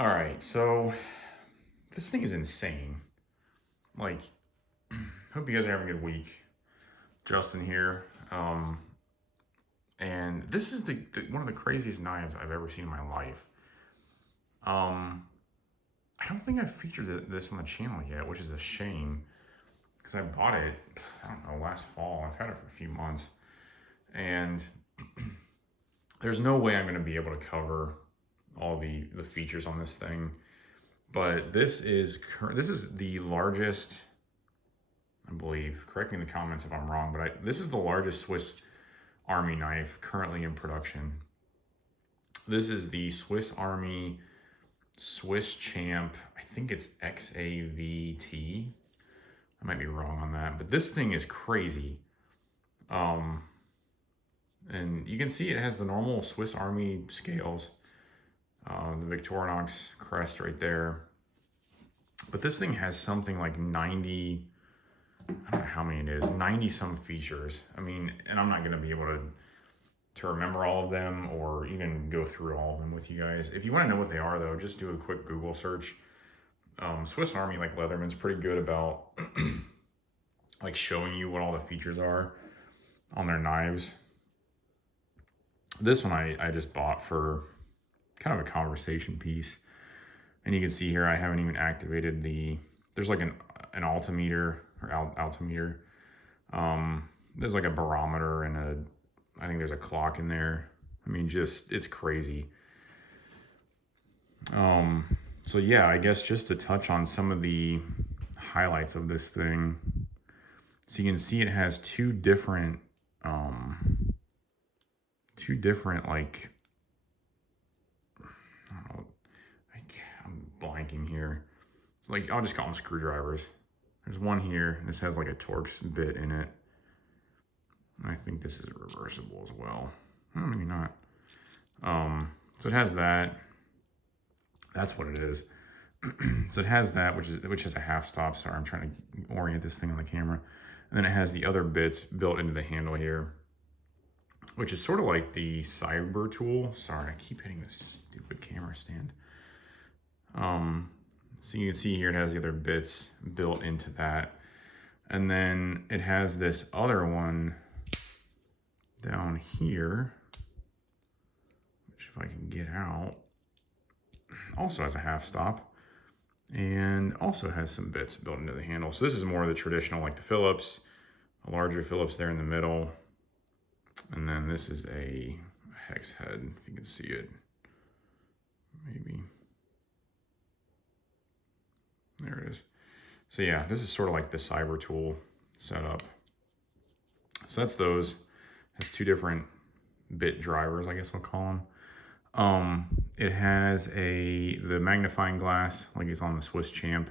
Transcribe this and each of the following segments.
All right, so this thing is insane. Like, hope you guys are having a good week. Justin here. And this is the one of the craziest knives I've ever seen in my life. Um, I don't think I've featured this on the channel yet, which is a shame because I bought it, I don't know, last fall. I've had it for a few months, and there's no way I'm going to be able to cover all the features on this thing. But this is the largest, I believe. Correct me in the comments if I'm wrong, but this is the largest Swiss Army knife currently in production. This is the Swiss Army Swiss Champ. I think it's XAVT. I might be wrong on that, but this thing is crazy. And you can see it has the normal Swiss Army scales, the Victorinox crest right there. But this thing has something like 90, I don't know how many it is, 90 some features. I mean, and I'm not going to be able to remember all of them or even go through all of them with you guys. If you want to know what they are though, just do a quick Google search. Swiss Army, like Leatherman's, pretty good about like showing you what all the features are on their knives. This one I just bought for kind of a conversation piece. And you can see here I haven't even activated there's like an altimeter or altimeter. There's like a barometer and I think there's a clock in there. I mean, it's crazy. So yeah, I guess just to touch on some of the highlights of this thing. So you can see it has two different like, I don't know, I'm blanking here. It's like, I'll just call them screwdrivers. There's one here. This has like a Torx bit in it. I think this is reversible as well. Oh, maybe not. So it has that. That's what it is. So it has that, which is a half stop. Sorry, I'm trying to orient this thing on the camera. And then it has the other bits built into the handle here, which is sort of like the cyber tool. Sorry, I keep hitting this stupid camera stand. So you can see here it has the other bits built into that. And then it has this other one down here, which if I can get out, also has a half stop and also has some bits built into the handle. So this is more of the traditional, like the Phillips, a larger Phillips there in the middle. And then this is a hex head, if you can see it, maybe. There it is. So yeah, this is sort of like the cyber tool setup. So that's those. It has two different bit drivers, I guess I'll call them. It has the magnifying glass, like it's on the Swiss Champ,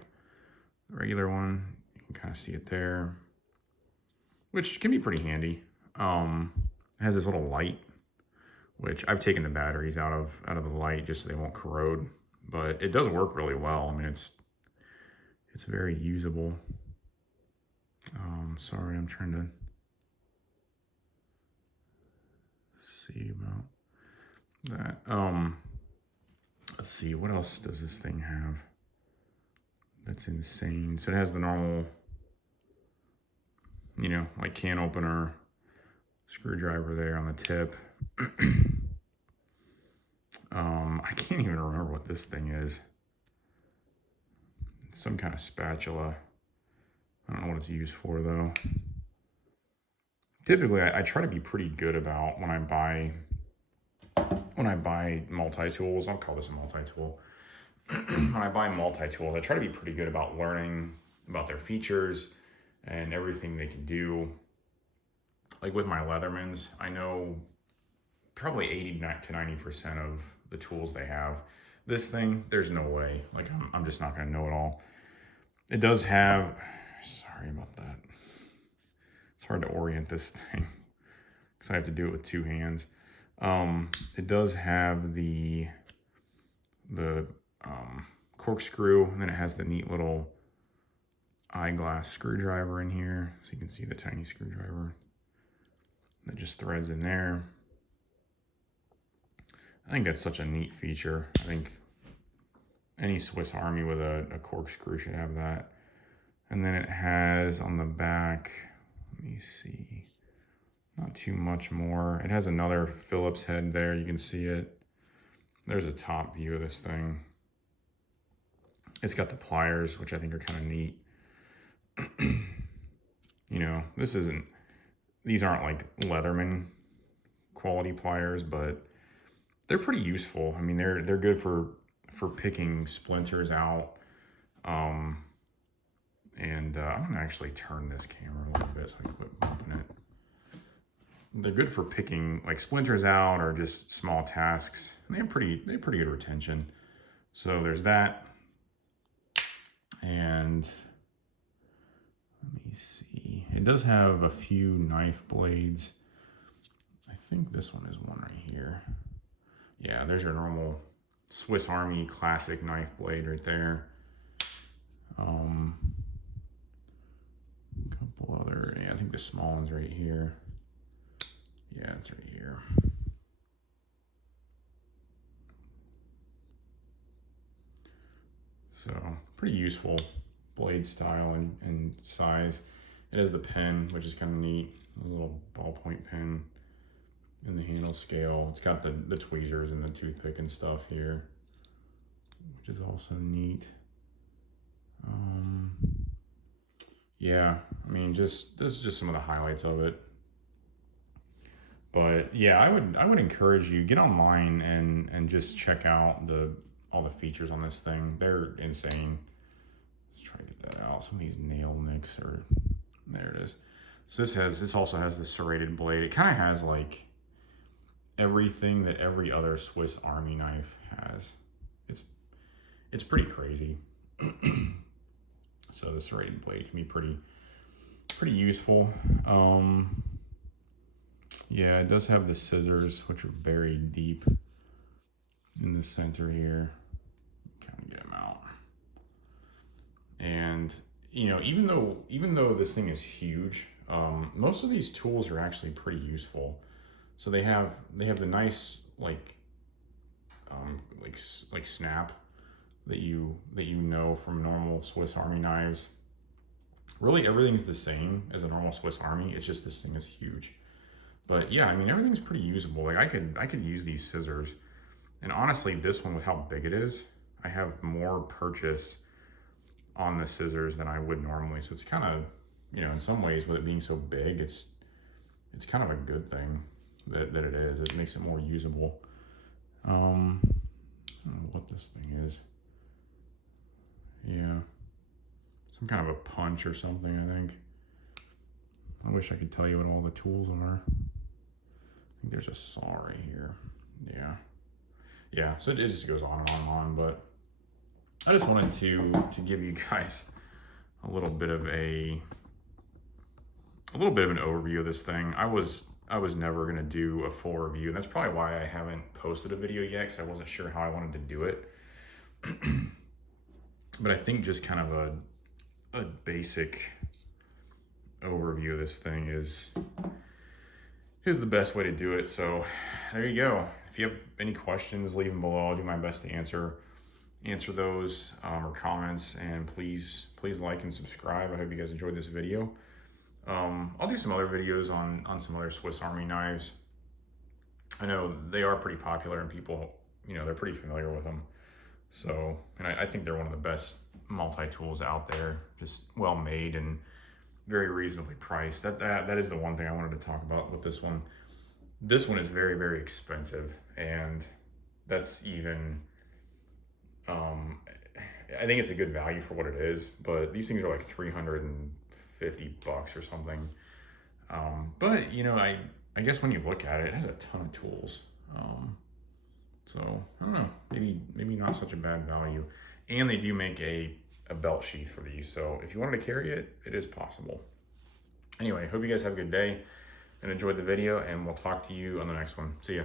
the regular one. You can kind of see it there, which can be pretty handy. It has this little light, which I've taken the batteries out of the light just so they won't corrode, but it does work really well. I mean, it's very usable. Sorry, I'm trying to see about that. Let's see, what else does this thing have that's insane? So it has the normal, like can opener, screwdriver there on the tip. I can't even remember what this thing is. It's some kind of spatula. I don't know what it's used for though. Typically, I try to be pretty good about when I buy multi-tools. I'll call this a multi-tool. When I buy multi-tools, I try to be pretty good about learning about their features and everything they can do. Like with my Leathermans, I know probably 80 to 90% of the tools they have. This thing, there's no way. Like, I'm just not going to know it all. It does have, sorry about that. It's hard to orient this thing because I have to do it with two hands. It does have the corkscrew, and then it has the neat little eyeglass screwdriver in here. So you can see the tiny screwdriver that just threads in there. I think that's such a neat feature. I think Any Swiss Army with a corkscrew should have that. And then it has on the back, let me see, not too much more. It has another Phillips head there. You can see it. There's a top view of this thing. It's got the pliers, which I think are kind of neat. You know, these aren't like Leatherman quality pliers, but they're pretty useful. I mean, they're good for picking splinters out. I'm gonna actually turn this camera a little bit so I can quit bumping it. They're good for picking like splinters out or just small tasks. And they have pretty good retention. So there's that. And let me see. It does have a few knife blades. I think this one is one right here. Yeah, there's your normal Swiss Army classic knife blade right there. A couple other, yeah, I think the small one's right here. Yeah, it's right here. So pretty useful blade style and size. It has the pen, which is kind of neat. A little ballpoint pen in the handle scale. It's got the tweezers and the toothpick and stuff here, which is also neat. Yeah, I mean, this is just some of the highlights of it. But yeah, I would encourage you, get online and just check out all the features on this thing. They're insane. Let's try to get that out. Some of these nail nicks are, there it is. So this also has the serrated blade. It kind of has like everything that every other Swiss Army knife has. It's pretty crazy. So the serrated blade can be pretty useful. Yeah, it does have the scissors, which are buried deep in the center here. Kind of get them out. And you know, even though this thing is huge, most of these tools are actually pretty useful. So they have the nice like snap that you know from normal Swiss Army knives. Really, everything's the same as a normal Swiss Army. It's just this thing is huge. But yeah, I mean, everything's pretty usable. Like I could use these scissors, and honestly, this one with how big it is, I have more purchase on the scissors than I would normally. So it's kind of, you know, in some ways, with it being so big, it's kind of a good thing that it is. It makes it more usable. I don't know what this thing is. Yeah, some kind of a punch or something, I think. I wish I could tell you what all the tools are. I think there's a saw right here. Yeah, so it just goes on and on and on, but I just wanted to give you guys a little bit of an overview of this thing. I was never gonna do a full review, and that's probably why I haven't posted a video yet, because I wasn't sure how I wanted to do it. But I think just kind of a basic overview of this thing is the best way to do it. So there you go. If you have any questions, leave them below. I'll do my best to answer those or comments, and please like and subscribe. I hope you guys enjoyed this video. I'll do some other videos on some other Swiss Army knives. I know they are pretty popular, and people, you know, they're pretty familiar with them. So, and I think they're one of the best multi-tools out there, just well made and very reasonably priced. That is the one thing I wanted to talk about with this one. This one is very, very expensive, and that's even, I think it's a good value for what it is, but these things are like $350 or something. But you know, I guess when you look at it, it has a ton of tools. So I don't know, maybe not such a bad value. And they do make a belt sheath for these, so if you wanted to carry it, it is possible. Anyway, hope you guys have a good day and enjoyed the video, and we'll talk to you on the next one. See ya.